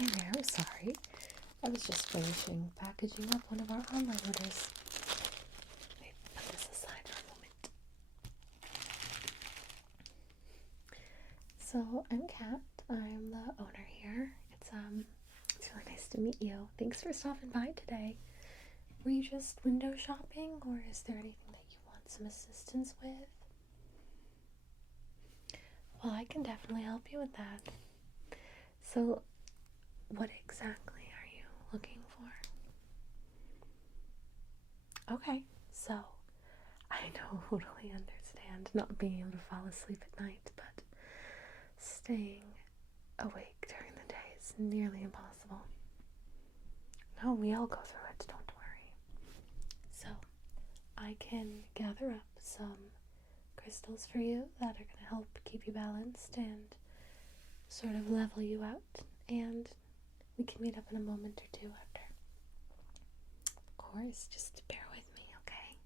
Hi there, sorry. I was just finishing packaging up one of our online orders. Let me put this aside for a moment. So, I'm Kat. I'm the owner here. It's really nice to meet you. Thanks for stopping by today. Were you just window shopping, or is there anything that you want some assistance with? Well, I can definitely help you with that. So, what exactly are you looking for? Okay, so I totally understand not being able to fall asleep at night, but staying awake during the day is nearly impossible. No, we all go through it, don't worry. So, I can gather up some crystals for you that are going to help keep you balanced and sort of level you out, and we can meet up in a moment or two after. Of course, just bear with me, okay?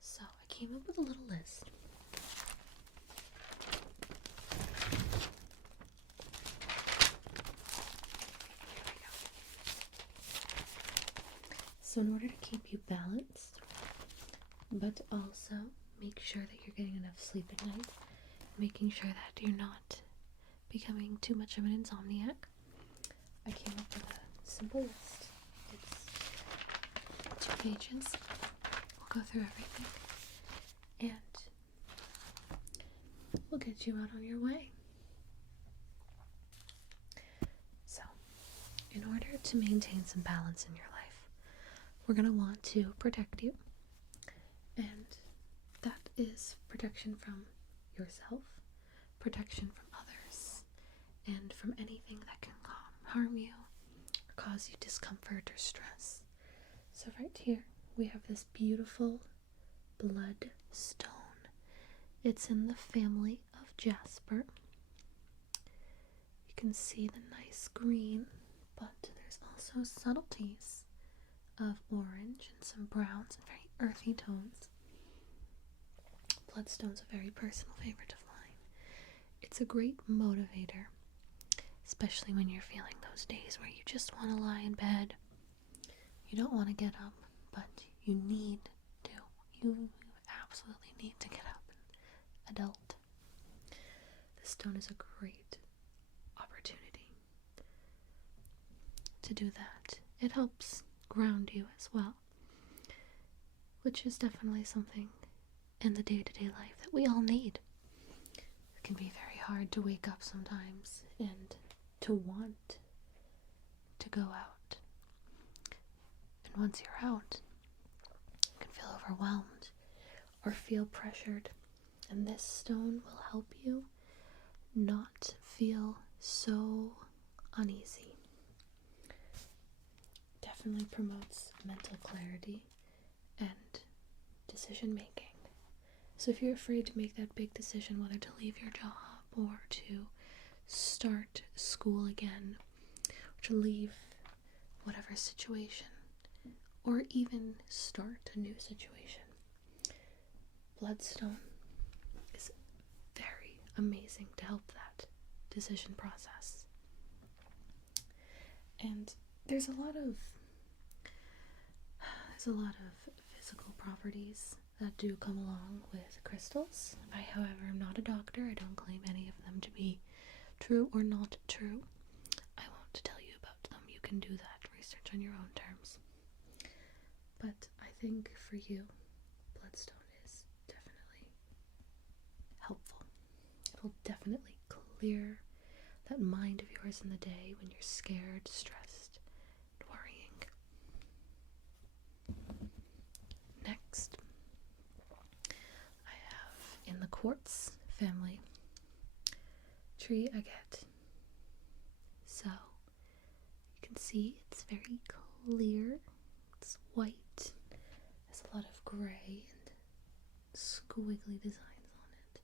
So, I came up with a little list. Here we go. So, in order to keep you balanced, but also make sure that you're getting enough sleep at night, making sure that you're not becoming too much of an insomniac, I came up with a simple list. It's 2 pages. We'll go through everything, and we'll get you out on your way. So, in order to maintain some balance in your life, we're going to want to protect you, and that is protection from yourself, protection from others, and from anything that can harm you or cause you discomfort or stress. So right here we have this beautiful blood stone. It's in the family of jasper. You can see the nice green, but there's also subtleties of orange and some browns and very earthy tones. Bloodstone's a very personal favorite of mine. It's a great motivator, especially when you're feeling those days where you just want to lie in bed. You don't want to get up, but you need to. You absolutely need to get up and adult. This stone is a great opportunity to do that. It helps ground you as well, which is definitely something in the day-to-day life that we all need. It can be very hard to wake up sometimes and to want to go out. And once you're out, you can feel overwhelmed or feel pressured. And this stone will help you not feel so uneasy. Definitely promotes mental clarity and decision making. So if you're afraid to make that big decision whether to leave your job or to start school again, or to leave whatever situation, or even start a new situation, bloodstone is very amazing to help that decision process. And there's a lot of physical properties that do come along with crystals. I, however, am not a doctor. I don't claim any of them to be true or not true. I won't tell you about them. You can do that research on your own terms. But I think for you, bloodstone is definitely helpful. It'll definitely clear that mind of yours in the day when you're scared, stressed, and worrying. Next, I have in the quartz family tree agate. So you can see it's very clear. It's white. There's a lot of gray and squiggly designs on it.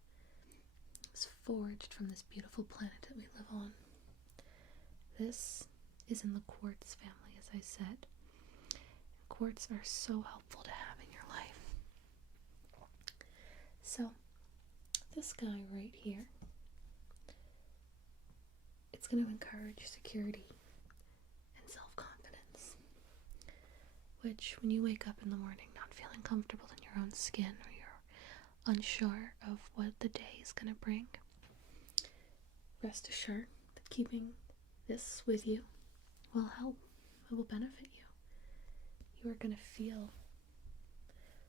It's forged from this beautiful planet that we live on. This is in the quartz family, as I said. Quartz are so helpful to have in your life. So, this guy right here, it's going to encourage security and self-confidence, which when you wake up in the morning not feeling comfortable in your own skin, or you're unsure of what the day is going to bring, rest assured that keeping this with you will help. It will benefit you. You are going to feel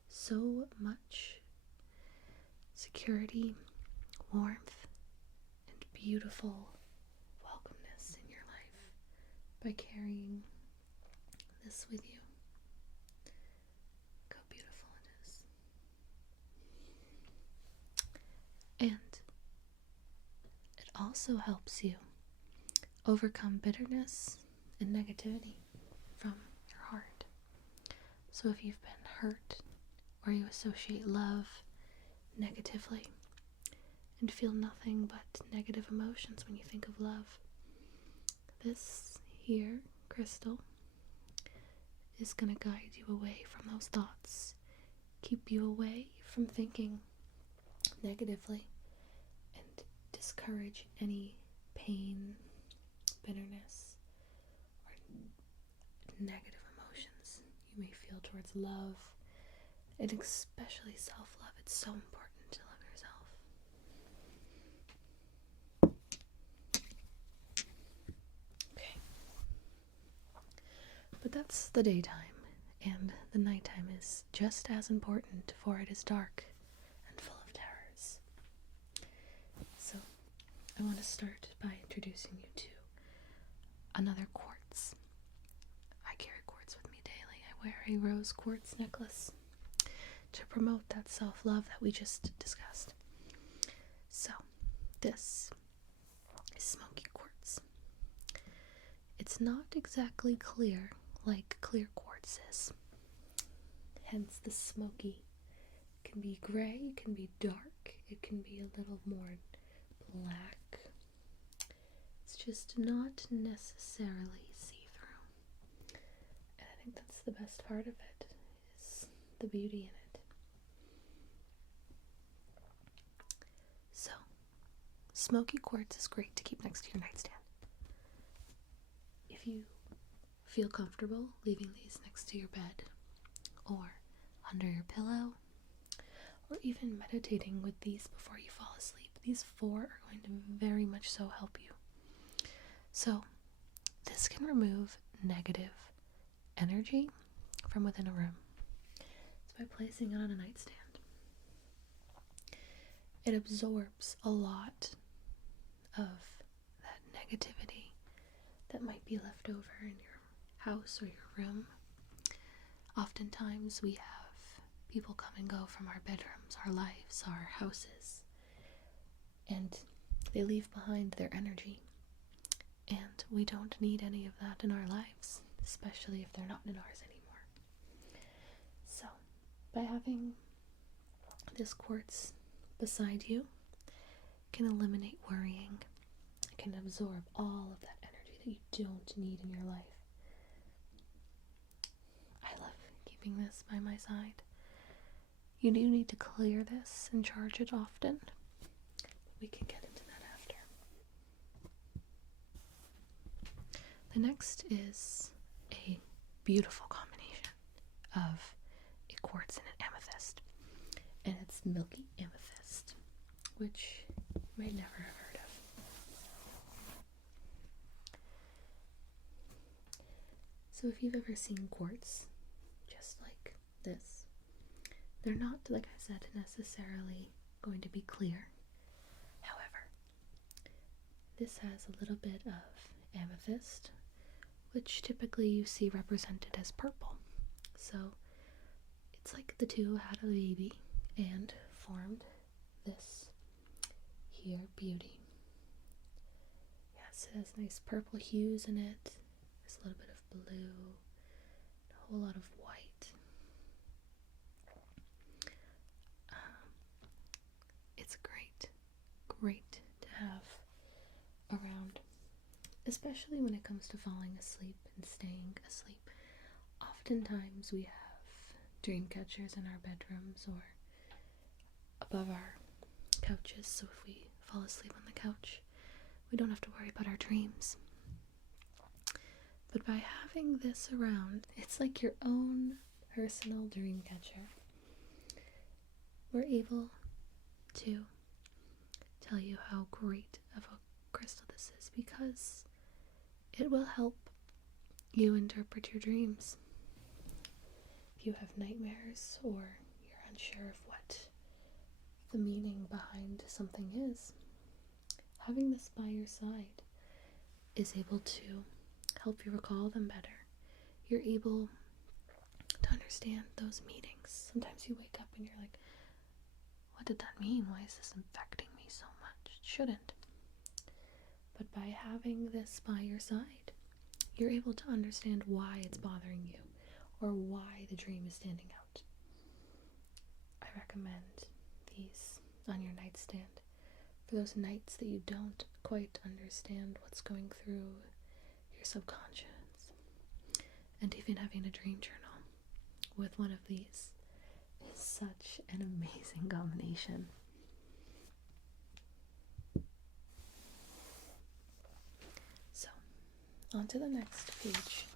so much security, warmth, and beautiful welcomeness in your life by carrying this with you. Look how beautiful it is. And it also helps you overcome bitterness and negativity from your heart. So if you've been hurt, or you associate love negatively and feel nothing but negative emotions when you think of love, this here crystal is going to guide you away from those thoughts, keep you away from thinking negatively, and discourage any pain, bitterness, or negative emotions you may feel towards love, and especially self-love. It's so important to love yourself. Okay. But that's the daytime, and the nighttime is just as important, for it is dark and full of terrors. So, I want to start by introducing you to another quartz. I carry quartz with me daily. I wear a rose quartz necklace to promote that self-love that we just discussed. So, this is smoky quartz. It's not exactly clear like clear quartz is. Hence the smoky. It can be gray, it can be dark, it can be a little more black. It's just not necessarily see-through. And I think that's the best part of it, is the beauty in it. So, smoky quartz is great to keep next to your nightstand. If you feel comfortable leaving these next to your bed, or under your pillow, or even meditating with these before you fall asleep, these 4 are going to very much so help you. So, this can remove negative energy from within a room. It's by placing it on a nightstand. It absorbs a lot of that negativity that might be left over in your house or your room. Oftentimes we have people come and go from our bedrooms, our lives, our houses, and they leave behind their energy. And we don't need any of that in our lives, especially if they're not in ours anymore. So, by having this quartz beside you, can eliminate worrying. It can absorb all of that energy that you don't need in your life. I love keeping this by my side. You do need to clear this and charge it often. We can get into that after. The next is a beautiful combination of a quartz and an amethyst. And it's milky amethyst, which you might never have heard of. So if you've ever seen quartz just like this, they're not, like I said, necessarily going to be clear. However, this has a little bit of amethyst, which typically you see represented as purple. So it's like the two had a baby and formed this here beauty. Yes, it has nice purple hues in it. There's a little bit of blue, a whole lot of white. It's great to have around, especially when it comes to falling asleep and staying asleep. Oftentimes we have dream catchers in our bedrooms or above our couches, so if we fall asleep on the couch, we don't have to worry about our dreams. But by having this around, it's like your own personal dream catcher. We're able to tell you how great of a crystal this is because it will help you interpret your dreams. If you have nightmares or you're unsure of what the meaning behind something is, having this by your side is able to help you recall them better. You're able to understand those meanings. Sometimes you wake up and you're like, what did that mean? Why is this affecting me so much? It shouldn't. But by having this by your side, you're able to understand why it's bothering you or why the dream is standing out. I recommend these on your nightstand for those nights that you don't quite understand what's going through your subconscious. And even having a dream journal with one of these is such an amazing combination. So, on to the next page.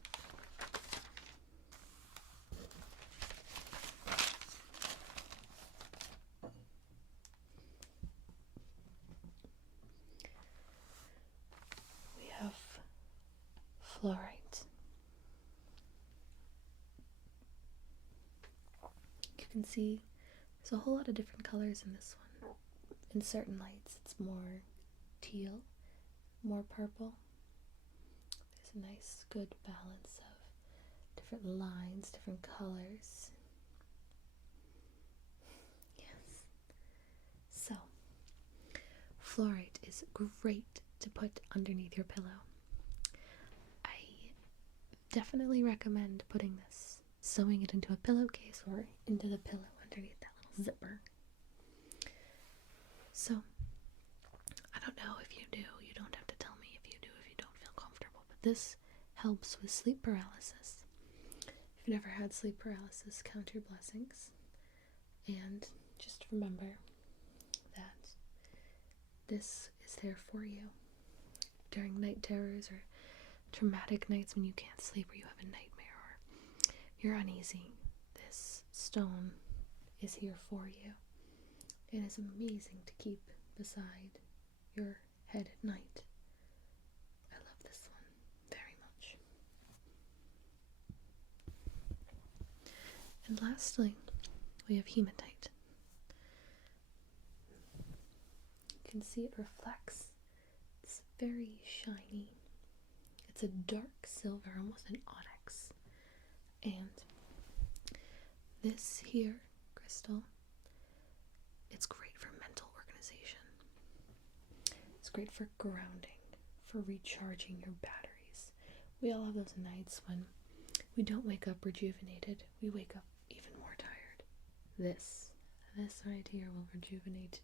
We have fluorite. You can see there's a whole lot of different colors in this one. In certain lights, it's more teal, more purple. There's a nice, good balance of different lines, different colors. Yes. So, fluorite is great to put underneath your pillow. I definitely recommend putting this, sewing it into a pillowcase or into the pillow underneath that little zipper. So, I don't know if you do. You don't have to tell me if you do, if you don't feel comfortable. But this helps with sleep paralysis. If you've never had sleep paralysis, count your blessings. And just remember that this is there for you. During night terrors or traumatic nights when you can't sleep or you have a nightmare or you're uneasy, this stone is here for you. It is amazing to keep beside your head at night. I love this one very much. And lastly, we have hematite. You can see it reflects. It's very shiny. It's a dark silver, almost an onyx. And this here crystal, it's great for mental organization. It's great for grounding, for recharging your batteries. We all have those nights when we don't wake up rejuvenated. We wake up even more tired. This right here will rejuvenate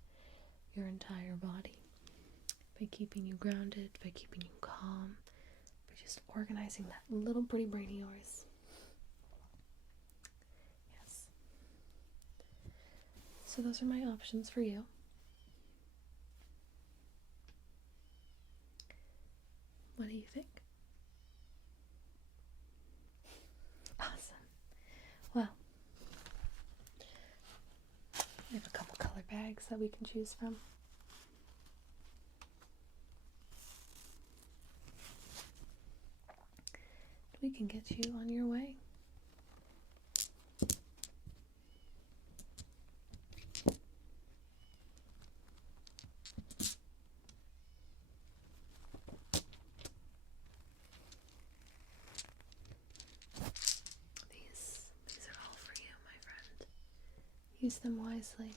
your entire body by keeping you grounded, by keeping you calm, by just organizing that little pretty brain of yours. Yes. So those are my options for you. What do you think? Awesome. Well, we have a couple color bags that we can choose from. We can get you on your way. These are all for you, my friend. Use them wisely.